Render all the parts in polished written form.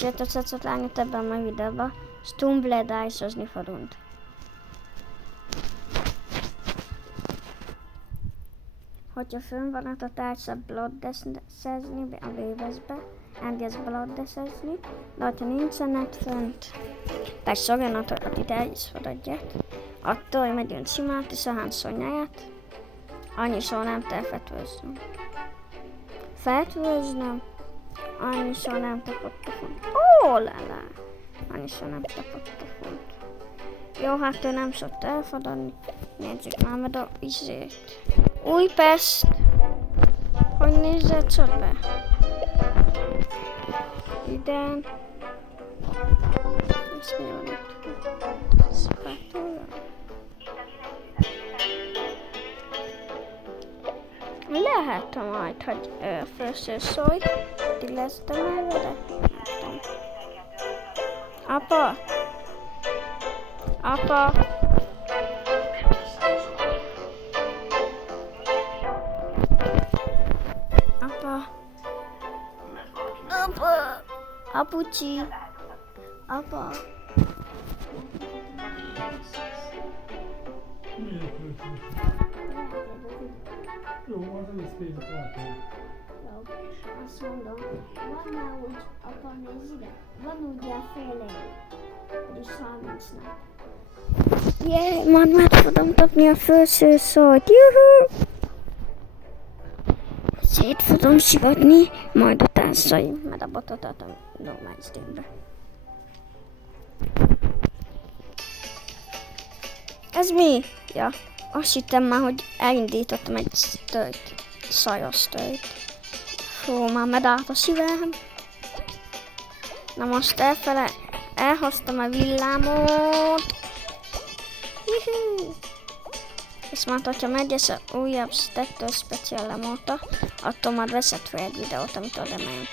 Sőt, tetszett lányot ebben a videóban, Stormblade Ice-ozni fogunk. Hogyha fönn van a társa blood-eszezni a Waves-be, engedsz blood-eszezni, de hogyha nincsenek fönt, persze olyan hogy ide is fogadják, attól, hogy megyünk simát és a hanszonyáját, annyiszor nem kell fetvőznöm. Fetvőznöm, annyiszor nem tapott a font. Ó, lelá! Annyiszor nem tapott a font. Jó, hát ő nem szokta elfogadni. Nézzük már meg a izét. Újpest! Hogy nézzed csak be? Ide. Ez mi van itt? Spatula. Lehet majd, hogy felső szólj. Ti lesz te már vele? Nem tudom. Apa! Apa! Apa! Apa! Apucsi! Apa! Jó, az egész pénzet eltűnt. Jó, azt mondom, van már úgy, apa nézd ide, van ugye a fél év, vagyis 30 nap. Majd már tudom kapni a felső szót, juhu! Szét fogom sivatni, majd a társzaim, mert a botot adom Domestikbe. Ez mi? Ja, azt hittem már, hogy elindítottam egy sztöjt, szajos sztöjt. Fú, már medállt a szívem. Na most elhoztam a villámot. Juhu. És már, hogyha megy ez a újabb Stector Special lemóta, attól már veszed fel egy videót, amit oda menjünk.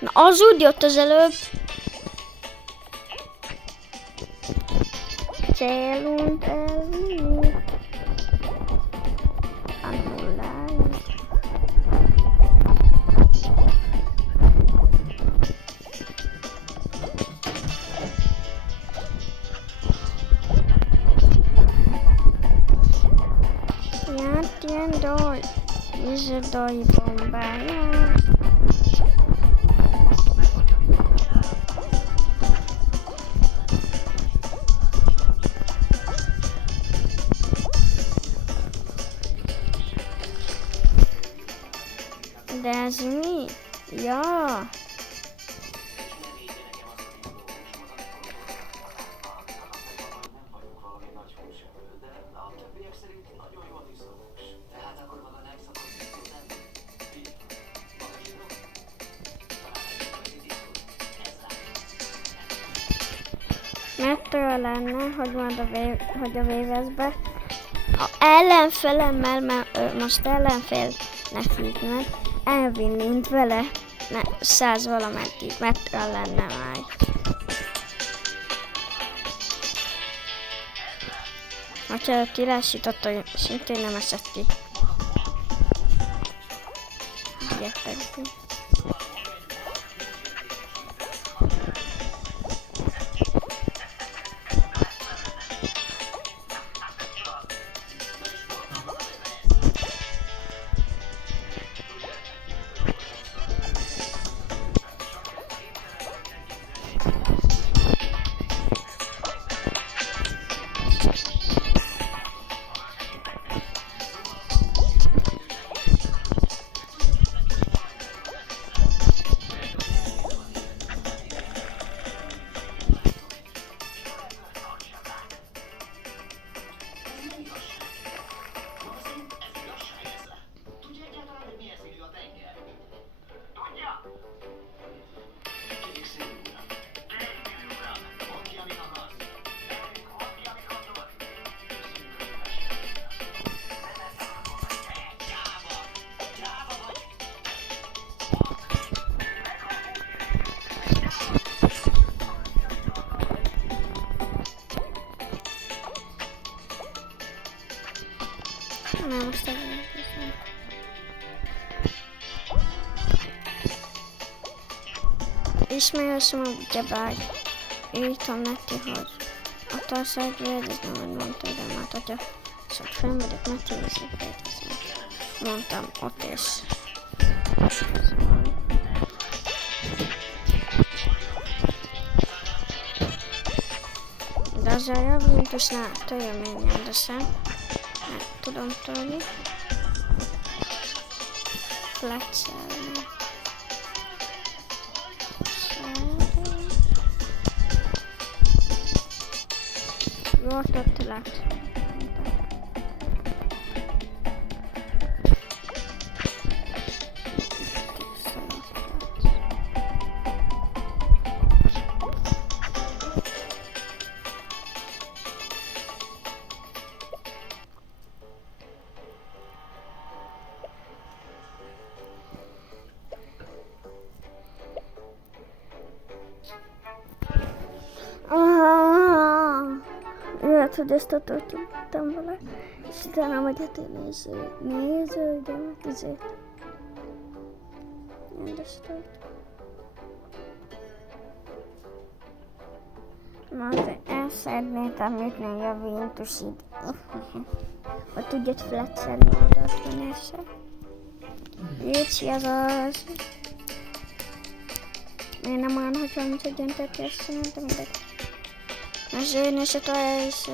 Na, az úgy jött az előbb. Célunk elvinni. A nulláig. Játéndoj, izadoj bombája. De ez mi? Ja. Mettől lenne, hogy majd a Waves-be a ellenfelemmel, mert most ellenfélnek hívnak, elvinnénk vele 100 valameddig, mettől lenne már. Ha kirásított, hogy szintén nem esett ki. Gyertek ki. ismerősöm ugyebár írtam neki, hogy a tartságvéd, ez nem úgy mondta, de mert hogyha csak fennmegyek, megkérdezek kérdezni. Mondtam ott is. De az a Juventusnál törvény rendesen. Meg tudom törni. Fletchernek. Volt ott lett. Lehet, hogy ezt a tudtam vele, és utána megyek én néző, de meg ezért rendesített. Na, de el szeretnék említeni a Juventusit, hogy tudjad Fletcherni oldalt van ezt. Jécsi az az. Miért nem olyan, hogyha nincs egy döntetésre, de mindegy. Mesélni se találsz.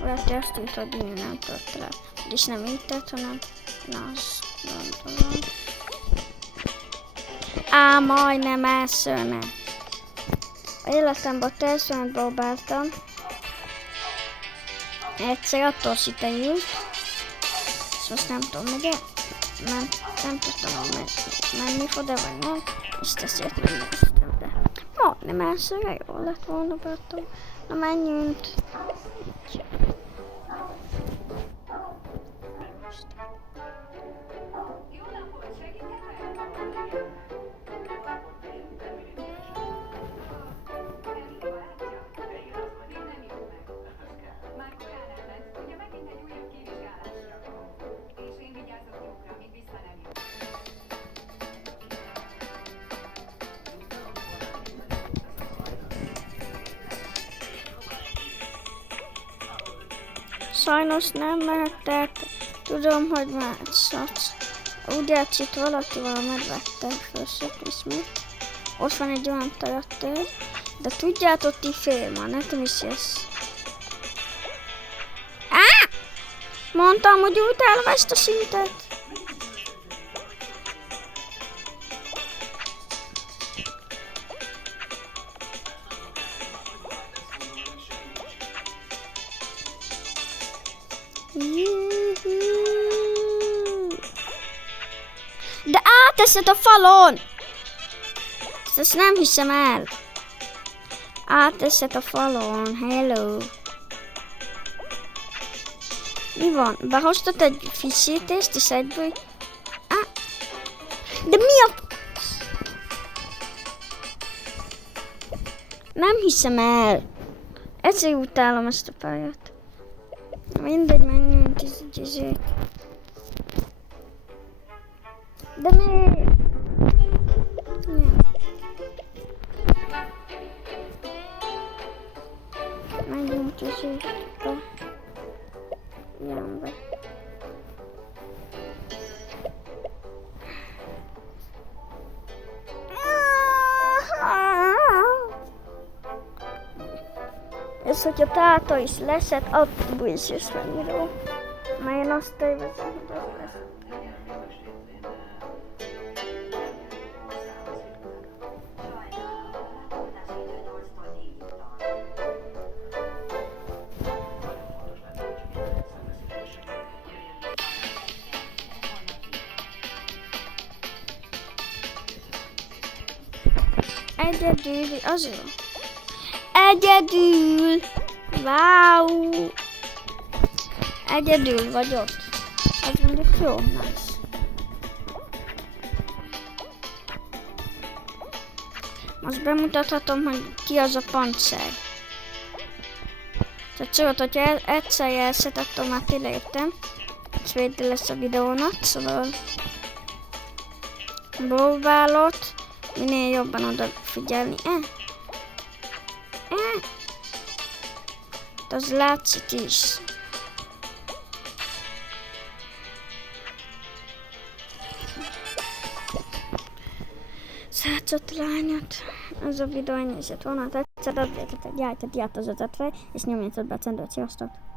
Lehet, ezt így, hogy én nem tudta le. És nem így tett, hanem azt mondom. Á, majdnem elszőne. A életemben teljesen próbáltam. Egyszer attól sikerült. És most nem tudom, ugye? Nem tudtam menni oda, vagy nem. És ezért nem néztem, de majdnem elsőre jól lett volna, barátom. Na menjünk. Sajnos nem mehettek, tudom, hogy másodsz. Úgy játszik valakivel megvettem főszök ismét. Ott van egy olyan karakter, de tudjátok, ti fél van, nekem is jössz. Á! Mondtam, hogy utálom ezt a szintet. De áteszed a falon! Ezt nem hiszem el. Áteszed a falon, hello. Mi van? Behoztad egy frissítést és egyből... De mi a... Nem hiszem el. Ezért utálom ezt a pályát. Mindegy, menjünk, ezért. De mi? Menjünk, ezért. Jön be. És hogyha táta is leszed, akkor is jössz mennyire. Mert én azt tervezem, hogy az lesz. Egyedül, az jó. Egyedül! Wow! Egyedül vagyok. Ez mondjuk jó, nice. Most bemutathatom, hogy ki az a pancer. Tehát szóval, hogyha egyszer jelszed, akkor már kiléptem. Ez védő lesz a videónak, szóval próbálod minél jobban odafigyelni. Az látszik is. Szátszott lányot. Ez a videó ennyi is lett volna. Tetszett, adjátok egy lájkot, ilyet az ötletre, és nyomjátok be a cendőt. Sziasztok!